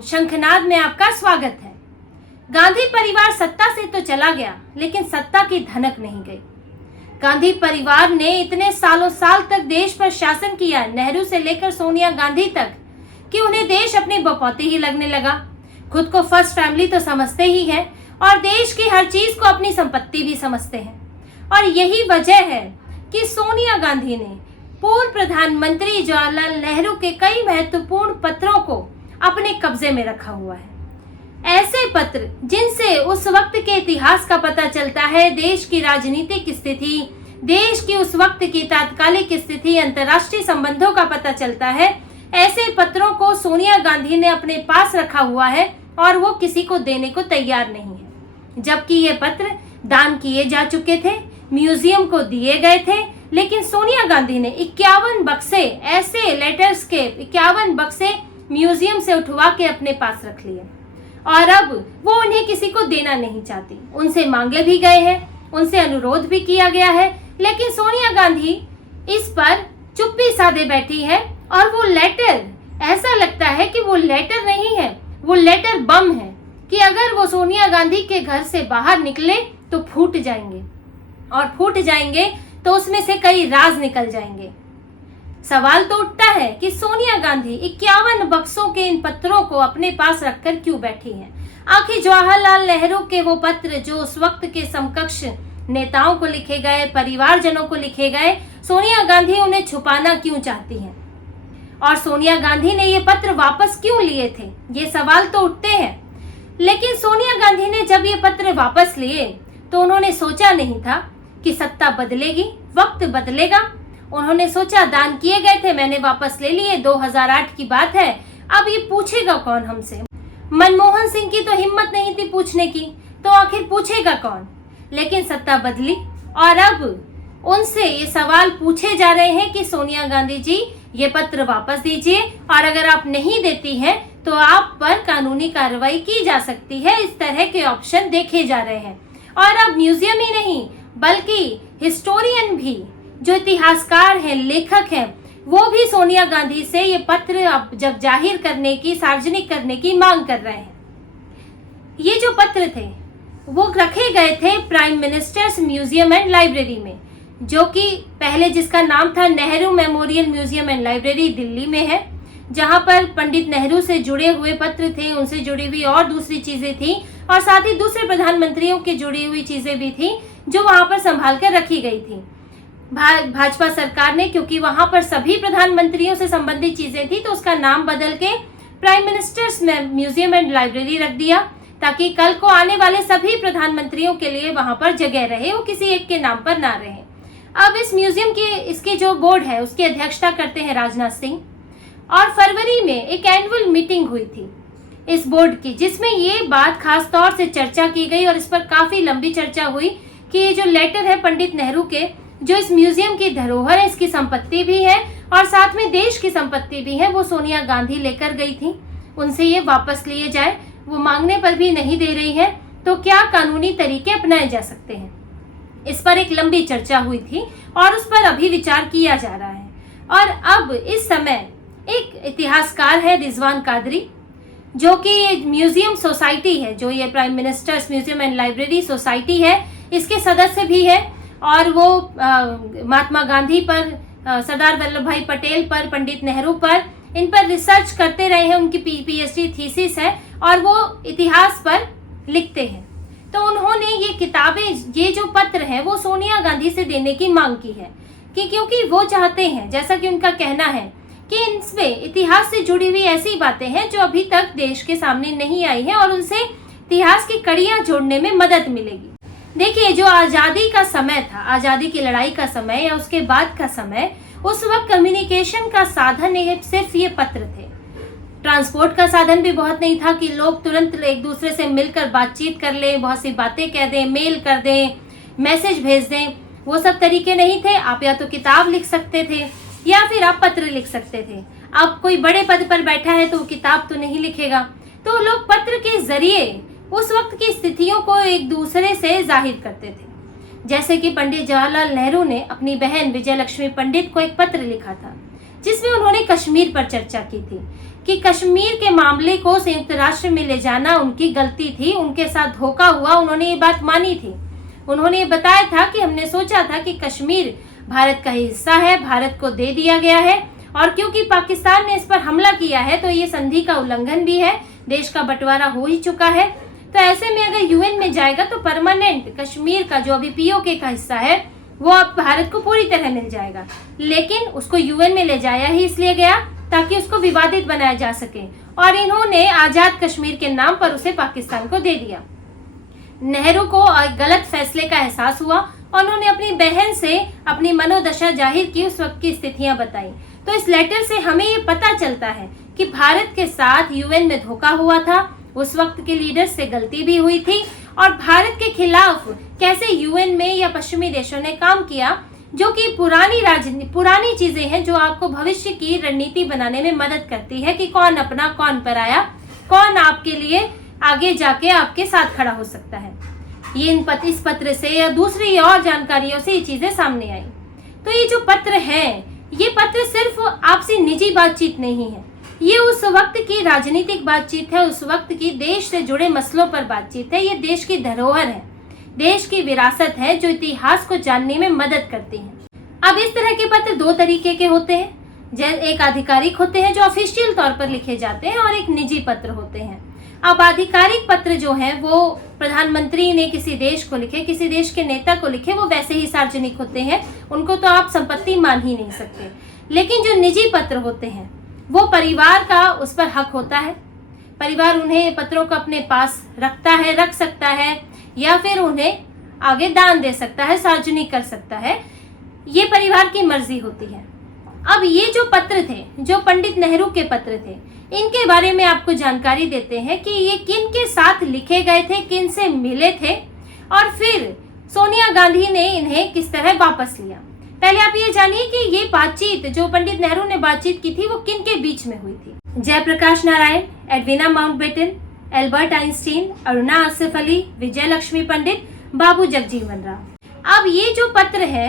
शंखनाद में आपका स्वागत है। गांधी परिवार सत्ता से तो चला गया, लेकिन सत्ता की धनक नहीं गई। गांधी परिवार ने इतने सालों साल तक देश पर शासन किया, नेहरू से लेकर सोनिया गांधी तक, कि उन्हें देश अपनी बपौती ही लगने लगा। खुद को फर्स्ट फैमिली तो समझते ही हैं और देश की हर चीज को अपनी संपत्ति भी समझते हैं। और यही वजह है कि सोनिया गांधी ने पूर्व प्रधानमंत्री जवाहरलाल नेहरू के कई महत्वपूर्ण पत्रों को अपने कब्जे में रखा हुआ है। ऐसे पत्र जिनसे उस वक्त के इतिहास का पता चलता है, देश की राजनीतिक स्थिति, देश की उस वक्त की तात्कालिक स्थिति, अंतर्राष्ट्रीय संबंधों का पता चलता है। ऐसे पत्रों को सोनिया गांधी ने अपने पास रखा हुआ है और वो किसी को देने को तैयार नहीं है। जबकि ये पत्र दान किए जा चुके थे, म्यूजियम को दिए गए थे, लेकिन सोनिया गांधी ने 51 बक्से, ऐसे लेटर्स के 51 बक्से म्यूजियम से उठवा के अपने पास रख लिए और अब वो उन्हें किसी को देना नहीं चाहती। उनसे मांगे भी गए हैं, उनसे अनुरोध भी किया गया है, लेकिन सोनिया गांधी इस पर चुप्पी साधे बैठी है। और वो लेटर, ऐसा लगता है कि वो लेटर नहीं है, वो लेटर बम है कि अगर वो सोनिया गांधी के घर से बाहर निकले तो फूट जाएंगे, और फूट जाएंगे तो उसमें से कई राज निकल जाएंगे। सवाल तो उठता है कि सोनिया गांधी 51 बक्सों के इन पत्रों को अपने पास रखकर क्यों बैठी हैं? आखिर जवाहरलाल नेहरू के वो पत्र जो उस वक्त के समकक्ष नेताओं को लिखे गए, परिवारजनों को लिखे गए, सोनिया गांधी उन्हें छुपाना क्यों चाहती हैं? और सोनिया गांधी ने ये पत्र वापस क्यों लिए थे? ये सवाल तो उठते हैं। लेकिन सोनिया गांधी ने जब ये पत्र वापस लिए तो उन्होंने सोचा नहीं था कि सत्ता बदलेगी, वक्त बदलेगा। उन्होंने सोचा दान किए गए थे, मैंने वापस ले लिए, 2008 की बात है, अब ये पूछेगा कौन हमसे? मनमोहन सिंह की तो हिम्मत नहीं थी पूछने की, तो आखिर पूछेगा कौन? लेकिन सत्ता बदली और अब उनसे ये सवाल पूछे जा रहे हैं कि सोनिया गांधी जी ये पत्र वापस दीजिए, और अगर आप नहीं देती हैं तो आप पर कानूनी कार्रवाई की जा सकती है। इस तरह के ऑप्शन देखे जा रहे हैं। और अब म्यूजियम ही नहीं बल्कि हिस्टोरियन भी, जो इतिहासकार हैं, लेखक हैं, वो भी सोनिया गांधी से ये पत्र अब जब जाहिर करने की, सार्वजनिक करने की मांग कर रहे हैं। ये जो पत्र थे वो रखे गए थे prime ministers museum and library में, जो कि पहले जिसका नाम था Nehru memorial museum and library, Delhi में है, जहां पर पंडित नेहरू से जुड़े हुए पत्र थे, उनसे जुड़ी हुई और दूसरी चीजें थी, और साथ ही दूसरे प्रधानमंत्रियों की जुड़ी हुई चीजें भी थी जो वहां पर संभाल कर रखी गई थी। भाजपा सरकार ने, क्योंकि वहां पर सभी प्रधानमंत्रियों से संबंधित चीजें थी, तो उसका नाम बदल के prime ministers museum and library रख दिया, ताकि कल को आने वाले सभी प्रधानमंत्रियों के लिए वहां पर जगह रहे, वो किसी एक के नाम पर ना रहे। अब इस म्यूजियम के, इसके जो बोर्ड है उसकी अध्यक्षता करते हैं राजनाथ सिंह, और फरवरी में एक एनुअल मीटिंग हुई थी इस बोर्ड की, जिसमें ये बात खास तौर से चर्चा की गई और इस पर काफी लंबी चर्चा हुई कि ये जो लेटर है पंडित नेहरू के, जो इस म्यूजियम की धरोहर है, इसकी संपत्ति भी है और साथ में देश की संपत्ति भी है, वो सोनिया गांधी लेकर गई थी, उनसे ये वापस लिए जाए। वो मांगने पर भी नहीं दे रही है, तो क्या कानूनी तरीके अपनाए जा सकते हैं? इस पर एक लंबी चर्चा हुई थी और उस पर अभी विचार किया जा रहा है। और अब इस समय एक इतिहासकार है रिजवान कादरी, जो कि ये म्यूजियम सोसाइटी है, जो ये prime ministers museum and library society है, इसके सदस्य भी है, और वो महात्मा गांधी पर, सरदार वल्लभ भाई पटेल पर, पंडित नेहरू पर, इन पर रिसर्च करते रहे हैं, उनकी पीएचडी थीसिस है और वो इतिहास पर लिखते हैं। तो उन्होंने ये किताबें, ये जो पत्र है, वो सोनिया गांधी से देने की मांग की है कि क्योंकि वो चाहते हैं, जैसा कि उनका कहना है, कि इसमें इतिहास से जुड़ी हुई ऐसी बातें हैं जो अभी तक देश के सामने नहीं आई है और उनसे इतिहास की कड़ियां जोड़ने में मदद मिलेगी। देखिए, जो आज़ादी का समय था, आज़ादी की लड़ाई का समय या उसके बाद का समय, उस वक्त कम्युनिकेशन का साधन सिर्फ ये पत्र थे। ट्रांसपोर्ट का साधन भी बहुत नहीं था कि लोग तुरंत एक दूसरे से मिलकर बातचीत कर लें, बहुत सी बातें कह दें, मेल कर दें, मैसेज भेज दें, वो सब तरीके नहीं थे। आप या तो किताब लिख सकते थे या फिर आप पत्र लिख सकते थे। अब कोई बड़े पद पर बैठा है तो वो किताब तो नहीं लिखेगा, तो लोग पत्र के जरिए उस वक्त की स्थितियों को एक दूसरे से जाहिर करते थे। जैसे कि पंडित जवाहरलाल नेहरू ने अपनी बहन विजय लक्ष्मी पंडित को एक पत्र लिखा था, जिसमें उन्होंने कश्मीर पर चर्चा की थी कि कश्मीर के मामले को संयुक्त राष्ट्र में ले जाना उनकी गलती थी, उनके साथ धोखा हुआ, उन्होंने ये बात मानी थी। उन्होंने ये बताया था कि हमने सोचा था कि कश्मीर भारत का हिस्सा है, भारत को दे दिया गया है, और क्योंकि पाकिस्तान ने इस पर हमला किया है तो ये संधि का उल्लंघन भी है, देश का बंटवारा हो ही चुका है। तो ऐसे में अगर यूएन में जाएगा तो परमानेंट कश्मीर का जो अभी पीओके का हिस्सा है वो अब भारत को पूरी तरह मिल जाएगा। लेकिन उसको यूएन में ले जाया ही इसलिए गया ताकि उसको विवादित बनाया जा सके, और इन्होंने आजाद कश्मीर के नाम पर उसे पाकिस्तान को दे दिया। नेहरू को गलत फैसले का एहसास हुआ और उन्होंने अपनी बहन से अपनी मनोदशा जाहिर की, उस वक्त की स्थितियां बताई। तो इस लेटर से हमें ये पता चलता है कि भारत के साथ यूएन में धोखा हुआ था, उस वक्त के लीडर्स से गलती भी हुई थी, और भारत के खिलाफ कैसे यूएन में या पश्चिमी देशों ने काम किया, जो कि पुरानी चीजें हैं जो आपको भविष्य की रणनीति बनाने में मदद करती है कि कौन अपना कौन पराया, कौन आपके लिए आगे जाके आपके साथ खड़ा हो सकता है। ये इस पत्र से या दूसरी और जानकारियों से ये चीजें सामने आई। तो ये जो पत्र है, ये पत्र सिर्फ आपसी निजी बातचीत नहीं है, ये उस वक्त की राजनीतिक बातचीत है, उस वक्त की देश से जुड़े मसलों पर बातचीत है। ये देश की धरोहर है, देश की विरासत है जो इतिहास को जानने में मदद करती है। अब इस तरह के पत्र दो तरीके के होते हैं, एक आधिकारिक होते हैं जो ऑफिशियल तौर पर लिखे जाते हैं, और एक निजी पत्र होते हैं। अब आधिकारिक पत्र जो हैं वो प्रधानमंत्री ने किसी देश को लिखे, किसी देश के नेता को लिखे, वो वैसे ही सार्वजनिक होते हैं, उनको तो आप संपत्ति मान ही नहीं सकते। लेकिन जो निजी पत्र होते हैं वो परिवार का उस पर हक होता है, परिवार उन्हें पत्रों को अपने पास रख सकता है, या फिर उन्हें आगे दान दे सकता है, सार्वजनिक कर सकता है, ये परिवार की मर्जी होती है। अब ये जो पत्र थे, जो पंडित नेहरू के पत्र थे, इनके बारे में आपको जानकारी देते हैं कि ये किन के साथ लिखे गए थे, किन से मिले थे, और फिर सोनिया गांधी ने इन्हें किस तरह वापस लिया। पहले आप ये जानिए कि ये बातचीत जो पंडित नेहरू ने बातचीत की थी वो किन के बीच में हुई थी। Jayaprakash Narayan, Edwina Mountbatten, Albert Einstein, Aruna Asaf Ali, Vijaya Lakshmi Pandit, Babu Jagjivan Ram. अब ये जो पत्र है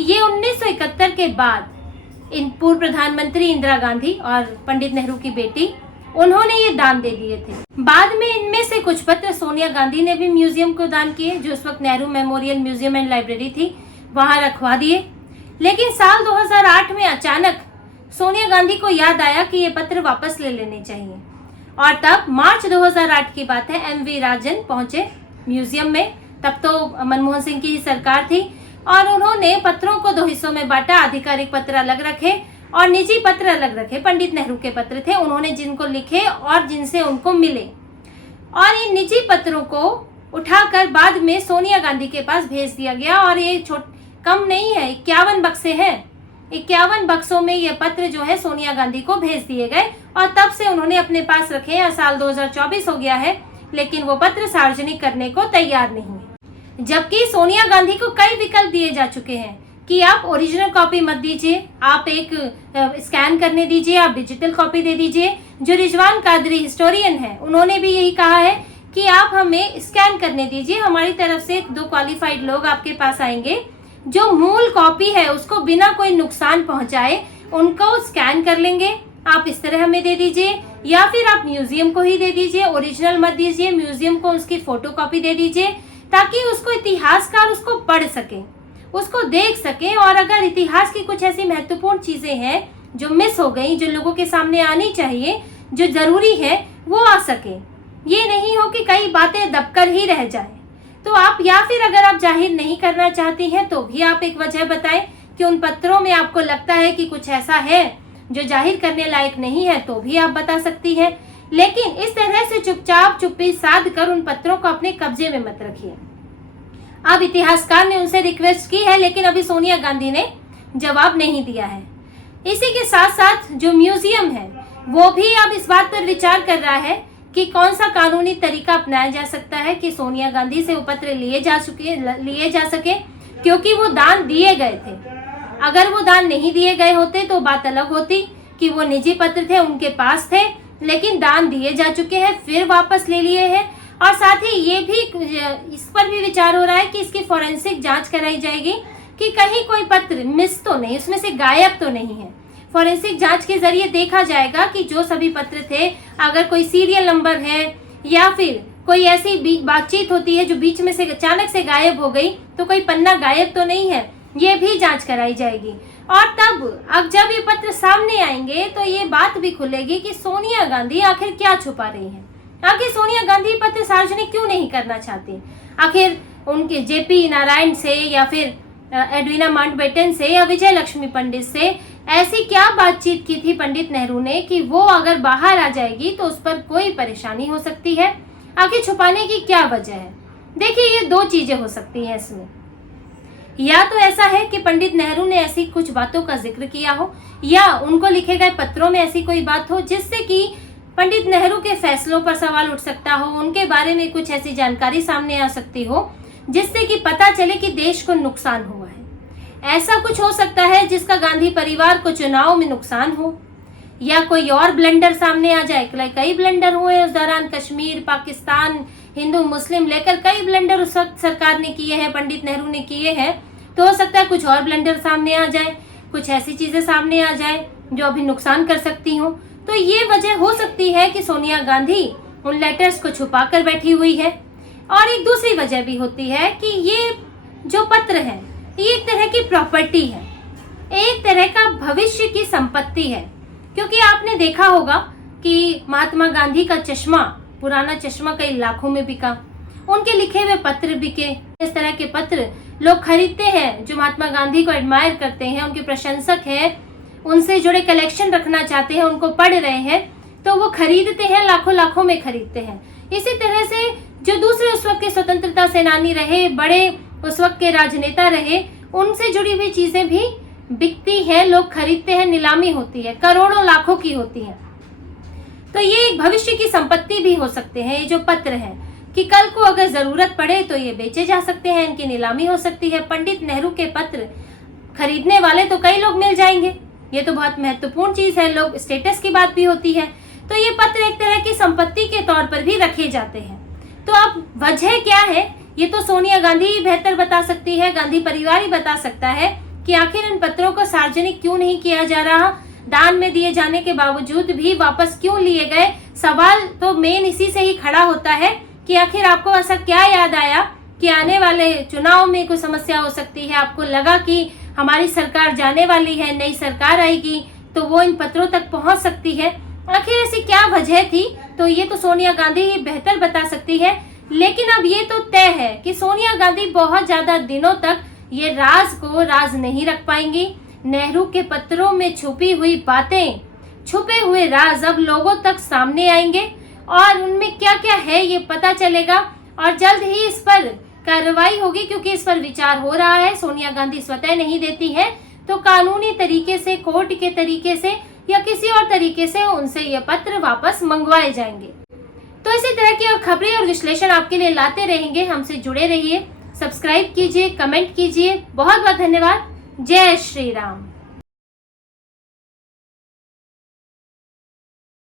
ये 1971 के बाद इन पूर्व प्रधानमंत्री इंदिरा गांधी और पंडित नेहरू की बेटी, उन्होंने ये दान दे दिए थे। बाद में इनमें से कुछ पत्र सोनिया गांधी ने भी म्यूजियम को दान किए, जो उस वक्त Nehru memorial museum and library थी, वहां रखवा दिए। लेकिन साल 2008 में अचानक सोनिया गांधी को याद आया कि ये पत्र वापस ले लेने चाहिए, और तब मार्च 2008 की बात है, एमवी राजन पहुंचे म्यूजियम में। तब तो मनमोहन सिंह की ही सरकार थी, और उन्होंने पत्रों को दो हिस्सों में बांटा, आधिकारिक पत्र अलग रखे और निजी पत्र अलग रखे। पंडित नेहरू के पत्र थे, उन्होंने जिनको लिखे और जिनसे उनको मिले, और इन निजी पत्रों को उठाकर बाद में सोनिया गांधी के पास भेज दिया गया। और ये कम नहीं है, 51 बक्से हैं, 51 बक्सों में ये पत्र जो है सोनिया गांधी को भेज दिए गए, और तब से उन्होंने अपने पास रखे हैं। साल 2024 हो गया है, लेकिन वो पत्र सार्वजनिक करने को तैयार नहीं है। जबकि सोनिया गांधी को कई विकल्प दिए जा चुके हैं कि आप ओरिजिनल कॉपी मत दीजिए, आप एक स्कैन करने दीजिए, आप डिजिटल कॉपी दे दीजिए। जो रिजवान कादरी हिस्टोरियन है, उन्होंने भी यही कहा है कि आप हमें स्कैन करने दीजिए, हमारी तरफ से 2 क्वालिफाइड लोग आपके पास आएंगे जो मूल कॉपी है उसको बिना कोई नुकसान पहुंचाए उनको स्कैन कर लेंगे, आप इस तरह हमें दे दीजिए, या फिर आप म्यूजियम को ही दे दीजिए, ओरिजिनल मत दीजिए, म्यूजियम को उसकी फोटो कॉपी दे दीजिए, ताकि उसको इतिहासकार उसको पढ़ सके, उसको देख सके, और अगर इतिहास की कुछ ऐसी महत्वपूर्ण चीजें हैं जो मिस हो गई, जो लोगों के सामने आनी चाहिए, जो जरूरी है, वो आ सके। ये नहीं हो कि कई बातें दबकर ही रह जाए। तो आप, या फिर अगर आप जाहिर नहीं करना चाहती हैं तो भी आप एक वजह बताएं कि उन पत्रों में आपको लगता है कि कुछ ऐसा है जो जाहिर करने लायक नहीं है, तो भी आप बता सकती हैं। लेकिन इस तरह से चुपचाप चुप्पी साध कर उन पत्रों को अपने कब्जे में मत रखिए। अब इतिहासकार ने उनसे रिक्वेस्ट की है, लेकिन अभी सोनिया गांधी ने जवाब नहीं दिया है। इसी के साथ साथ जो म्यूजियम है वो भी अब इस बात पर विचार कर रहा है कि कौन सा कानूनी तरीका अपनाया जा सकता है कि सोनिया गांधी से वो पत्र लिए जा सके, क्योंकि वो दान दिए गए थे। अगर वो दान नहीं दिए गए होते तो बात अलग होती कि वो निजी पत्र थे, उनके पास थे, लेकिन दान दिए जा चुके हैं, फिर वापस ले लिए हैं। और साथ ही ये भी, इस पर भी विचार हो रहा है कि इसकी फॉरेंसिक जांच कराई जाएगी कि कहीं कोई पत्र मिस तो नहीं, उसमें से गायब तो नहीं है। फॉरेंसिक जांच के जरिए देखा जाएगा कि जो सभी पत्र थे, अगर कोई सीरियल नंबर है या फिर कोई ऐसी बातचीत होती है जो बीच में से अचानक से गायब हो गई, तो कोई पन्ना गायब तो नहीं है, ये भी जांच कराई जाएगी। और तब अब जब ये पत्र सामने आएंगे तो ये बात भी खुलेगी कि सोनिया गांधी आखिर क्या छुपा रही हैं। आखिर सोनिया गांधी पत्र सार्वजनिक क्यों नहीं करना चाहती? आखिर उनके जेपी नारायण से या फिर एडवीना माउंटबेटन से या विजय लक्ष्मी पंडित से ऐसी क्या बातचीत की थी पंडित नेहरू ने कि वो अगर बाहर आ जाएगी तो उस पर कोई परेशानी हो सकती है? आखिर छुपाने की क्या वजह है? देखिए, ये दो चीजें हो सकती हैं इसमें। या तो ऐसा है कि पंडित नेहरू ने ऐसी कुछ बातों का जिक्र किया हो या उनको लिखे गए पत्रों में ऐसी कोई बात हो जिससे कि पंडित नेहरू के फैसलों पर सवाल उठ सकता हो, उनके बारे में कुछ ऐसी जानकारी सामने आ सकती हो जिससे कि पता चले कि देश को नुकसान हुआ है। ऐसा कुछ हो सकता है जिसका गांधी परिवार को चुनाव में नुकसान हो, या कोई और ब्लंडर सामने आ जाए। कई ब्लंडर हुए उस दौरान, कश्मीर, पाकिस्तान, हिंदू मुस्लिम लेकर कई ब्लंडर उस वक्त सरकार ने किए हैं, पंडित नेहरू ने किए हैं। तो हो सकता है कुछ और ब्लंडर सामने आ जाए, कुछ ऐसी चीजें सामने आ जाए जो अभी नुकसान कर सकती हूँ। तो ये वजह हो सकती है कि सोनिया गांधी उन लेटर्स को छुपा कर बैठी हुई है। और एक दूसरी वजह भी होती है कि ये जो पत्र है ये एक तरह की प्रॉपर्टी है, एक तरह का भविष्य की संपत्ति है। क्योंकि आपने देखा होगा कि महात्मा गांधी का चश्मा, पुराना चश्मा कई लाखों में बिका, उनके लिखे हुए पत्र बिके। इस तरह के पत्र लोग खरीदते हैं जो महात्मा गांधी को एडमायर करते हैं, उनके प्रशंसक हैं, उनसे जुड़े कलेक्शन रखना चाहते हैं, उनको पढ़ रहे हैं, तो वो खरीदते हैं, लाखों लाखों में खरीदते हैं। इसी तरह से जो दूसरे उस वक्त के स्वतंत्रता सेनानी रहे, बड़े उस वक्त के राजनेता रहे, उनसे जुड़ी हुई चीजें भी बिकती है, लोग खरीदते हैं, नीलामी होती है, करोड़ों लाखों की होती है। तो ये एक भविष्य की संपत्ति भी हो सकते हैं ये जो पत्र हैं, कि कल को अगर जरूरत पड़े तो ये बेचे जा सकते हैं, इनकी नीलामी हो सकती है। पंडित नेहरू के पत्र खरीदने वाले तो कई लोग मिल जाएंगे, ये तो बहुत महत्वपूर्ण चीज है। लोग स्टेटस की बात भी होती है, तो ये पत्र एक तरह की संपत्ति के तौर पर भी रखे जाते हैं। तो अब वजह क्या है, ये तो सोनिया गांधी ही बेहतर बता सकती है, गांधी परिवार ही बता सकता है कि आखिर इन पत्रों को सार्वजनिक क्यों नहीं किया जा रहा, दान में दिए जाने के बावजूद भी वापस क्यों लिए गए। सवाल तो मेन इसी से ही खड़ा होता है कि आखिर आपको ऐसा क्या याद आया कि आने वाले चुनाव में कोई समस्या हो सकती है, आपको लगा कि हमारी सरकार जाने वाली है, नई सरकार आएगी, तो वो इन पत्रों तक पहुंच सकती है। आखिर ऐसी क्या वजह थी, तो ये तो सोनिया गांधी ही बेहतर बता सकती है। लेकिन अब ये तो तय है कि सोनिया गांधी बहुत ज्यादा दिनों तक ये राज को राज नहीं रख पाएंगी। नेहरू के पत्रों में छुपी हुई बातें, छुपे हुए राज अब लोगों तक सामने आएंगे और उनमें क्या क्या है ये पता चलेगा और जल्द ही इस पर कार्रवाई होगी, क्योंकि इस पर विचार हो रहा है। सोनिया गांधी स्वतः नहीं देती है तो कानूनी तरीके से, कोर्ट के तरीके से या किसी और तरीके से उनसे ये पत्र वापस मंगवाए जाएंगे। तो इसी तरह की और खबरें और विश्लेषण आपके लिए लाते रहेंगे। हमसे जुड़े रहिए, सब्सक्राइब कीजिए, कमेंट कीजिए। बहुत बहुत धन्यवाद। जय श्री राम।